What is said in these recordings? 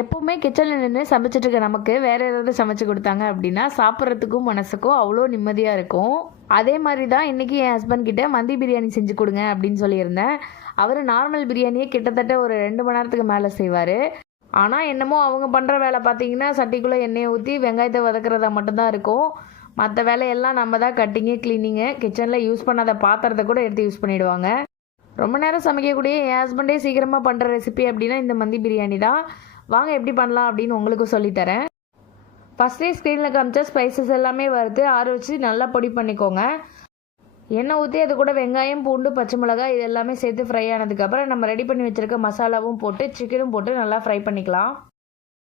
எப்போவுமே கிச்சனில் நின்று சமைச்சிட்டு இருக்க நமக்கு வேறு ஏதாவது சமைச்சு கொடுத்தாங்க அப்படின்னா சாப்பிட்றதுக்கும் மனசுக்கும் அவ்வளோ நிம்மதியாக இருக்கும். அதே மாதிரி தான் இன்றைக்கி என் ஹஸ்பண்ட் கிட்ட மந்தி பிரியாணி செஞ்சு கொடுங்க அப்படின்னு சொல்லியிருந்தேன். அவர் நார்மல் பிரியாணியே கிட்டத்தட்ட ஒரு 2 மணி நேரத்துக்கு மேலே செய்வார். ஆனால் என்னமோ அவங்க பண்ணுற வேலை பார்த்தீங்கன்னா சட்டிக்குள்ளே எண்ணெயை ஊற்றி வெங்காயத்தை வதக்கிறதா மட்டும்தான் இருக்கும். மற்ற வேலையெல்லாம் நம்ம தான் கட்டிங்கு க்ளீனிங்கு, கிச்சனில் யூஸ் பண்ணாத பாத்திரத்தை கூட எடுத்து யூஸ் பண்ணிவிடுவாங்க. ரொம்ப நேரம் சமைக்கக்கூடிய என் ஹஸ்பண்டே சீக்கிரமாக பண்ணுற ரெசிபி அப்படின்னா இந்த மந்தி பிரியாணி தான். வாங்க எப்படி பண்ணலாம் அப்படின்னு உங்களுக்கு சொல்லித்தரேன். ஃபஸ்ட்டே ஸ்க்ரீனில் காமிச்ச ஸ்பைசஸ் எல்லாமே வறுத்து ஆற வச்சு நல்லா பொடி பண்ணிக்கோங்க. எண்ணெய் ஊற்றி அது கூட வெங்காயம், பூண்டு, பச்சை மிளகாய் இது எல்லாமே சேர்த்து ஃப்ரை ஆனதுக்கப்புறம் நம்ம ரெடி பண்ணி வச்சுருக்க மசாலாவும் போட்டு சிக்கனும் போட்டு நல்லா ஃப்ரை பண்ணிக்கலாம்.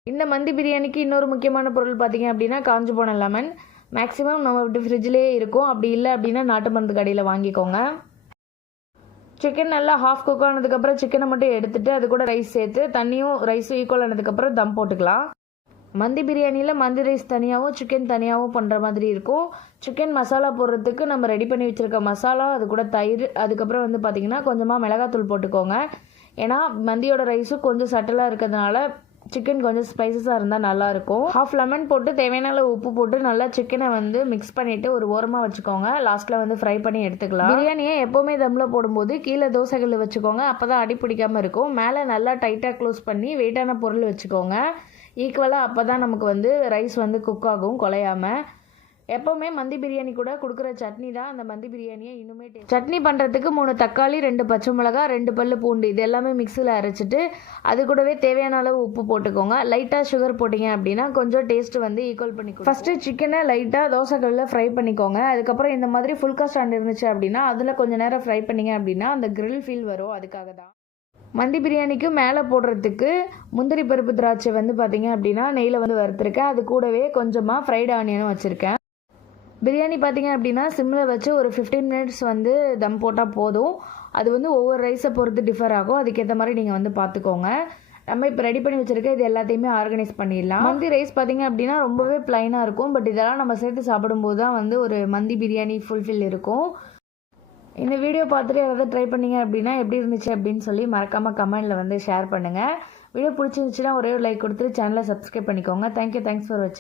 இந்த மந்தி பிரியாணிக்கு இன்னொரு முக்கியமான பொருள் பார்த்திங்க அப்படின்னா காஞ்சு போன லெமன். மேக்ஸிமம் நம்ம விட்டு ஃப்ரிட்ஜ்லேயே இருக்கும். அப்படி இல்லை அப்படின்னா நாட்டு மருந்து கடையில் வாங்கிக்கோங்க. சிக்கன் நல்லா ஹாஃப் குக் ஆனதுக்கப்புறம் சிக்கனை மட்டும் எடுத்துகிட்டு அது கூட ரைஸ் சேர்த்து தண்ணியும் ரைஸும் ஈக்குவல் ஆனதுக்கப்புறம் தம் போட்டுக்கலாம். மந்தி பிரியாணியில் மந்தி ரைஸ் தனியாகவும் சிக்கன் தனியாகவும் பண்ணுற மாதிரி இருக்கும். சிக்கன் மசாலா போடுறதுக்கு நம்ம ரெடி பண்ணி வச்சுருக்க மசாலா, அது கூட தயிர், அதுக்கப்புறம் வந்து பார்த்திங்கன்னா கொஞ்சமாக மிளகாத்தூள் போட்டுக்கோங்க. ஏன்னா மந்தியோட ரைஸும் கொஞ்சம் சட்டலாக இருக்கிறதுனால சிக்கன் கொஞ்சம் ஸ்பைசஸாக இருந்தால் நல்லாயிருக்கும். ஹாஃப் லெமன் போட்டு தேவையான அளவு உப்பு போட்டு நல்லா சிக்கனை வந்து மிக்ஸ் பண்ணிவிட்டு ஒரு ஓரமாக வச்சுக்கோங்க. லாஸ்ட்டில் வந்து ஃப்ரை பண்ணி எடுத்துக்கலாம். பிரியாணியை எப்போவுமே தம்மில் போடும்போது கீழே தோசைகள் வச்சுக்கோங்க. அப்போ தான் அடி பிடிக்காமல் இருக்கும். மேலே நல்லா டைட்டாக க்ளோஸ் பண்ணி வெயிட்டான பொருள் வச்சுக்கோங்க ஈக்குவலாக. அப்போ தான் நமக்கு வந்து ரைஸ் வந்து குக் ஆகும் குலையாமல். எப்போவுமே மந்தி பிரியாணி கூட கொடுக்குற சட்னி தான் அந்த மந்தி பிரியாணியை இன்னுமே சட்னி பண்ணுறதுக்கு 3 தக்காளி, 2 பச்சை மிளகா, 2 பல்லு பூண்டு இது எல்லாமே மிக்சியில் அரைச்சிட்டு அது கூடவே தேவையான அளவு உப்பு போட்டுக்கோங்க. லைட்டாக சுகர் போட்டிங்க அப்படின்னா கொஞ்சம் டேஸ்ட்டு வந்து ஈக்குவல் பண்ணிக்கோங்க. ஃபஸ்ட்டு சிக்கனை லைட்டாக தோசைக்கல்லில் ஃப்ரை பண்ணிக்கோங்க. அதுக்கப்புறம் இந்த மாதிரி ஃபுல்கா ஸ்டாண்ட் இருந்துச்சு அப்படின்னா அதில் கொஞ்சம் நேரம் ஃப்ரை பண்ணிங்க அப்படின்னா அந்த கிரில் ஃபீல் வரும். அதுக்காக தான் மந்தி பிரியாணிக்கு மேலே போடுறதுக்கு முந்திரி பருப்பு திராட்சை வந்து பார்த்திங்க அப்படின்னா நெய்யில் வந்து வறுத்துருக்கேன். அது கூடவே கொஞ்சமாக ஃப்ரைட் ஆனியனும் வச்சுருக்கேன். பிரியாணி பார்த்திங்க அப்படின்னா சிம்மில் வச்சு ஒரு 15 மினிட்ஸ் வந்து தம் போட்டால் போதும். அது வந்து ஒவ்வொரு ரைஸை பொறுத்து டிஃபர் ஆகும். அதுக்கேற்ற மாதிரி நீங்கள் வந்து பார்த்துக்கோங்க. நம்ம இப்போ ரெடி பண்ணி வச்சுருக்க இது எல்லாத்தையுமே ஆர்கனைஸ் பண்ணிடலாம். மந்தி ரைஸ் பார்த்திங்க அப்படின்னா ரொம்பவே ப்ளைனாக இருக்கும். பட் இதெல்லாம் நம்ம சேர்த்து சாப்பிடும்போது தான் வந்து ஒரு மந்தி பிரியாணி ஃபுல்ஃபில் இருக்கும். இந்த வீடியோ பார்த்துட்டு யாராவது ட்ரை பண்ணிங்க அப்படின்னா எப்படி இருந்துச்சு அப்படின்னு சொல்லி மறக்காமல் கமெண்டில் வந்து ஷேர் பண்ணுங்கள். வீடியோ பிடிச்சிருந்துச்சுன்னா ஒரே ஒரு லைக் கொடுத்துட்டு சேனலை சப்ஸ்கிரைப் பண்ணிக்கோங்க. தேங்க்யூ, தேங்க்ஸ் ஃபார் வாட்சிங்.